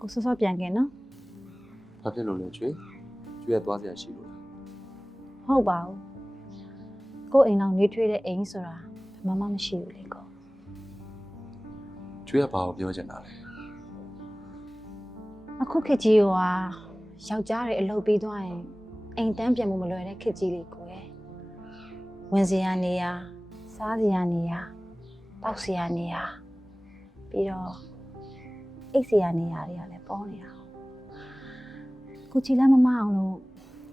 ကိုစောစောပြန်ခင်နော်ဘာဖြစ်လို့လဲကျွေးကျွေးရသွားစရာရှိလို့လားဟုတ်ပါဘူးကိုယ့်အိမ်အောင်နေထွေးတဲ့အိမ်ဆိုတာဘယ်မှမရှိဘူးလေကိုကျွေးကဘာကိုပြောချင်တာလဲအခုခေတ်ကြီးကယောက်ျားတွေအလုပ်ပြီးသွားရင်အိမ်တန်းပြန်မှုမလွယ်တဲ့ခေတ်ကြီးလေးကိုရယ်ဝင်စရာနေရာစားစရာနေရာတောက်စရာနေရာပြီးတော့ အိတ်စရာနေရာတွေကလည်းပေါ်နေတာကိုချီလည်းမမအောင်လို့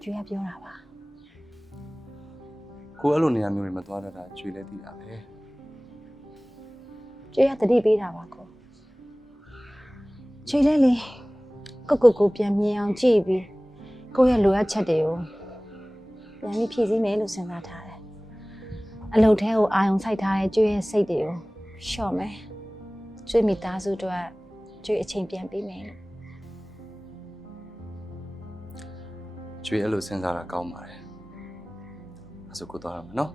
ကျွေးရပြောတာပါကိုအဲ့လိုနေရာမျိုးတွေမသွားတတ်တာကျွေးလဲသိတာပဲကျွေးရတတိပေးတာပါကိုကျွေးလဲလေကိုကိုကိုပြန်မြင်အောင်ကြည့်ပြီးကိုယ့်ရဲ့လိုအပ်ချက်တွေကိုပြန်ပြီးဖြည့်ဆည်းမယ်လို့စဉ်းစားထားတယ်အလုပ်ထဲကိုအာရုံစိုက်ထားတဲ့ကျွေးရဲ့စိတ်တွေကိုလျှော့မယ်ကျွေးမိသားစုအတွ က်ကျွေးအချိန်ပြန်ပေးမယ်လို့ကျွေးအဲ့လိုစဉ်းစားတာကောင်းပါတယ်အဲ့ဆိုကိုသွားရမယ်နော်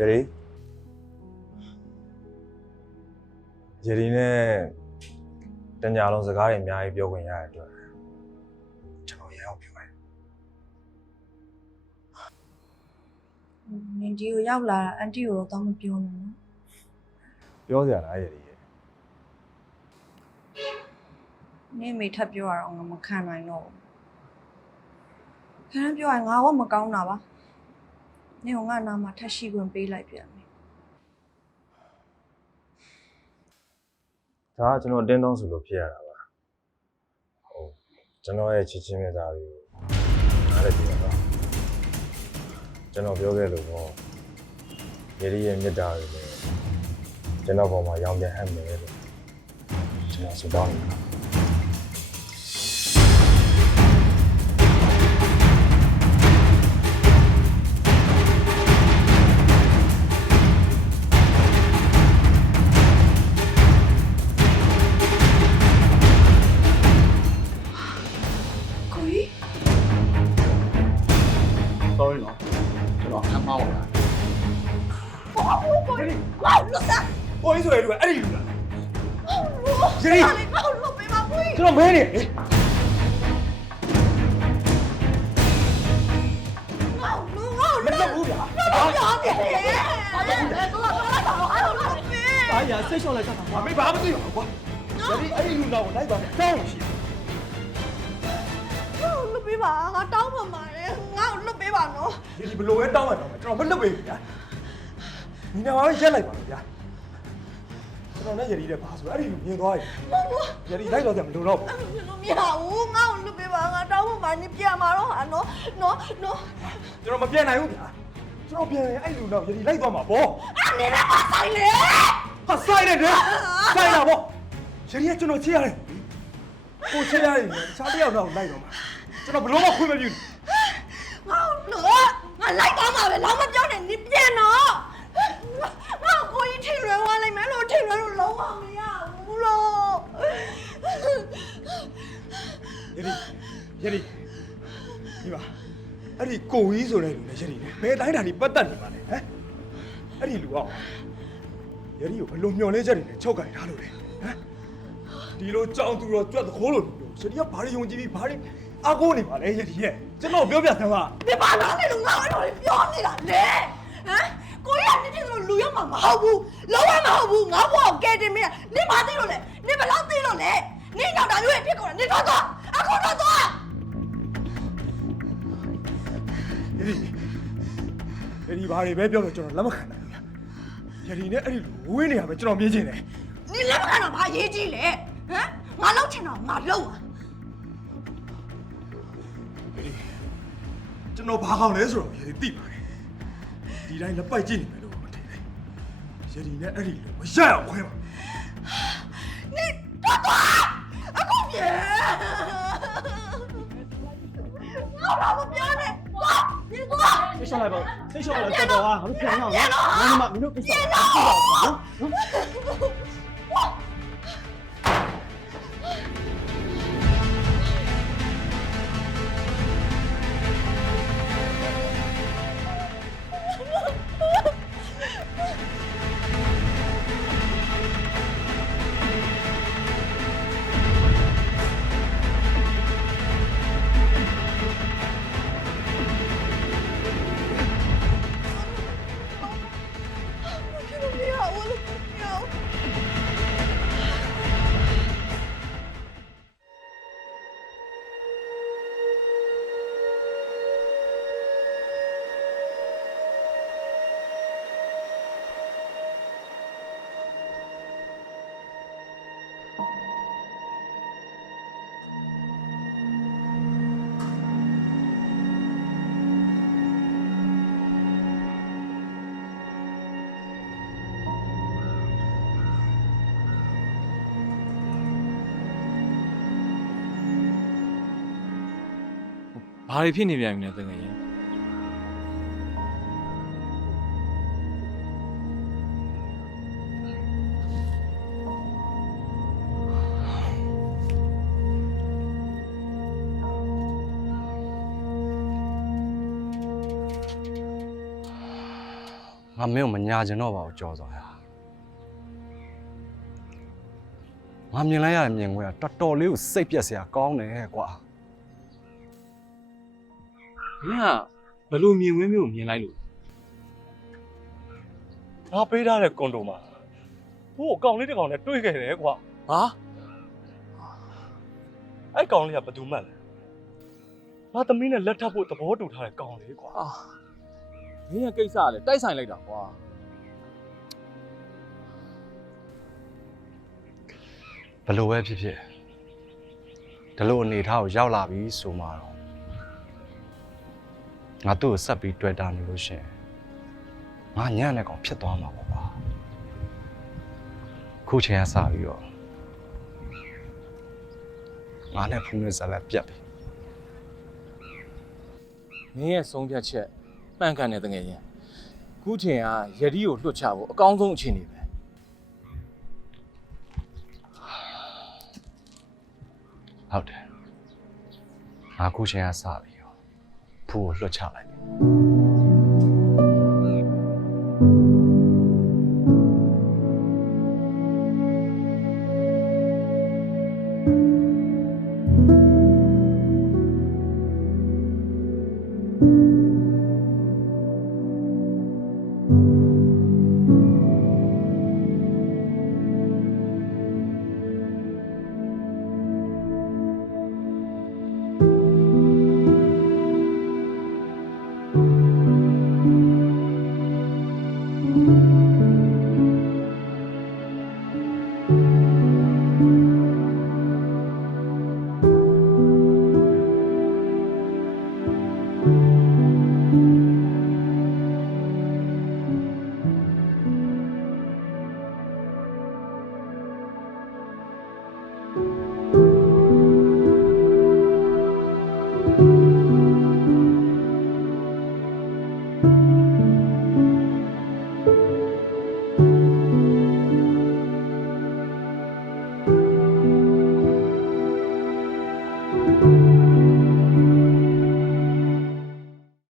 ယရီယရီနဲ့တညာလုံးစကားတွေအများကြီးပြောခွင့်ရတဲ့အတွက်ကျွန်တော်ရအောင်ပြောတယ်နင်ဒီကိုရောက်လာတာအန်တီကိုတော့တော့မပြောနဲ့နော်ပြောစရာလားယရီရဲ့နင်မိထပ်ပြောရအောင်ငါမခံနိုင်တော့ဘူးခဏပြောရင်ငါကမကောင်းတာပါ နင်ကငါနာမှာထပ်ရှိခွင့်ပေးလိုက်ပြန်မယ်ဒါကကျွန်တော်အတင်းတောင်းဆိုလို့ဖြစ်ရတာပါဟုတ်ကျွန်တော်ရဲ့ချစ်ချင်းမြတ်သားတွေကိုနားလည်ကြည့်ပါတော့ကျွန်တော်ပြောခဲ့လို့တော့ယရီရဲ့မြတ်တာတွေလည်းကျွန်တော်ပေါ်မှာရောင်းပြန်ဟပ်မယ်လို့ကျွန်တော်ဆုတော ကြီးဆိုရတူအဲ့ဒီလူလားယရီငါ့ကိုလွတ်ပေးပါကိုကြီးကျွန်တော်မဲနေငါ့ကိုငါ့ကိုလွတ်ဘူးဗျာတော့ပြောနေတယ်အဲ့ဒါကတော့အဲ့ဒါတော့အဲ့လိုလုပ်ပေးအားရစိတ်လျှော့လိုက်တာပါမေးဘာမှမသိပါဘူးကွာဒါဒီအဲ့ဒီလူနောက်ကိုလိုက်ပါမယ်တောင်းလို့ရှိတယ်ငါ့ကိုလွတ်ပေးပါငါတောင်းပန်ပါတယ်ငါ့ကိုလွတ်ပေးပါနော်ဒီဒီဘလို့ပဲတောင်းရတော့မယ်ကျွန်တော်မလွတ်ပေးဘူးဗျာ ညီနာပါရက်လိုက်ပါဗျာကျွန်တော်နဲ့ယရီတဲ့ပါဆိုအဲ့ဒီလူမြင်သွားပြီယရီလိုက်တော့ကြမလို့တော့ဘူးအဲ့လိုမျိုးလို့မရဘူးငါ့ကိုလွတ်ပေးပါငါတောင်းပန်ပါနေပြန်มาတော့ဟာနော်နော်နော်ကျွန်တော်မပြန်နိုင်ဘူးဗျာကျွန်တော်ပြန်ရင်အဲ့လူနောက်ယရီလိုက်သွားမှာပေါ့အနေနဲ့မဆိုင်လေဟာဆိုင်တယ်တဲ့ဆိုင်တာပေါ့ယရီကကျွန်တော်ချေရတယ်ကိုချေရတယ်တခြားတစ်ယောက်တော့လိုက်တော့မှာကျွန်တော်ဘလို့မှခွင့်မပြုဘူးငါ့ကိုလွတ်ငါလိုက်သွားမှာပဲလောက်မပြောနဲ့နေပြန်တော့ငါ့ကိုကြီး ထင်လွယ်သွားလိုက်မယ်လို့ထင်လွယ်လို့လုံးဝမရဘူးလို့ယရီယရီဒီပါအဲ့ဒီကိုကြီးဆိုတဲ့လူနဲ့ယရီနဲ့ဘယ်တိုင်းတာဒီပတ်သက်နေပါလဲဟမ်အဲ့ဒီလူကယရီကိုဘယ်လိုမျောလဲချက်တွေနဲ့ချုပ်ကြိုင်ထားလို့လဲဟမ်ဒီလိုကြောင်သူတော့ကြွတ်တခိုးလို့ယရီကဘာတွေယုံကြည်ပြီးဘာတွေအကိုးနေပါလဲယရီရဲ့ကျွန်တော်ပြောပြသမ်းပါ ဒီပါလားလေလို့ငါအဲ့လိုပြောနေတာလေဟမ်ကိုကြီးကနေတယ်လို့လူရောက် မှာမဟုတ်ဘူးလုံးဝမဟုတ်ဘူးငါဘောကဲတင်မင်းနေမသိလို့လေနေဘလောက်သိလို့လေနေတော့တာရွေးဖြစ်ကုန်နေတော့တော့အခုတော့တော့ယရီယရီဘာတွေပဲပြောလို့ကျွန်တော်လက်မခံနိုင်ဘူးဗျယရီနဲ့အဲ့ဒီလူဝေးနေရပဲကျွန်တော်မြင်ချင်တယ်နေလက်မခံတော့ဘာရေးကြည့်လဲဟငါလောက်ချင်တော့ငါလောက်อ่ะကျွန်တော်ဘာကောင်လဲဆိုတော့ရည်သိပါတယ်ဒီတိုင်းလက်ပိုက်ကြည့်နေမယ်လို့မထင်နဲ့ ယရီနဲ့အဲ့ဒီလူမရအောင်ခွဲပါနေတော့တော့အခုပြေငါဘာမပြောနဲ့ဘာဒီကွာဆိတ်ရှော့လိုက်ပါဆိတ်ရှော့လိုက်တော့တော်တော်ဟာမပြောင်းရအောင်နော်မင်းတို့ကိစ္စပြောပါနော် ဘာတွေဖြစ်နေပြန်ပြီလဲတကယ်ရင်ငါမင်းကိုမညာကျင်တော့ပါဘူးကြော်သွားရငါမြင်လိုက်ရတဲ့မြင်ကွင်းကတော်တော်လေးကိုစိတ်ပြက်စရာကောင်းတယ်ကွာ မင်းကဘယ်လိုမြင်ကွင်းမျိုးကိုမြင်လိုက်လို့ငါပေးထားတဲ့ကွန်ဒိုမှာဘို့အကောင်လေးတစ်ကောင်နဲ့တွေ့ခဲ့တယ်ကွာဟာအဲ့ကောင်လေးကဘယ်သူမှလဲငါသမီးနဲ့လက်ထပ်ဖို့သဘောတူထားတဲ့ကောင်လေးကွာအာမင်းရဲ့ကိစ္စကလည်းတိုက်ဆိုင်လိုက်တာကွာဘယ်လိုပဲဖြစ်ဖြစ်ဒီလိုအနေထားကိုရောက်လာပြီဆိုမှတော့ ငါသူ့ကိုဆက်ပြီးတွေ့တာနေလို့ရှရင်ငါညံ့တဲ့ကောင်ဖြစ်သွားမှာပေါ့ကွာခုချိန်ကစပြီးတော့ငါနဲ့ဖူးနဲ့ဇာတ်လက်ပြတ်ပြီမင်းရဲ့ဆုံးဖြတ်ချက်မှန်ကန်တဲ့တကယ်ရင်ခုချိန်ကယတိကိုလွတ်ချဖို့အကောင်းဆုံးအခြေအနေပဲဟုတ်တယ်ငါခုချိန်ကစပြီး တော့ဖူးကိုလွတ်ချလိုက်ပြီဟ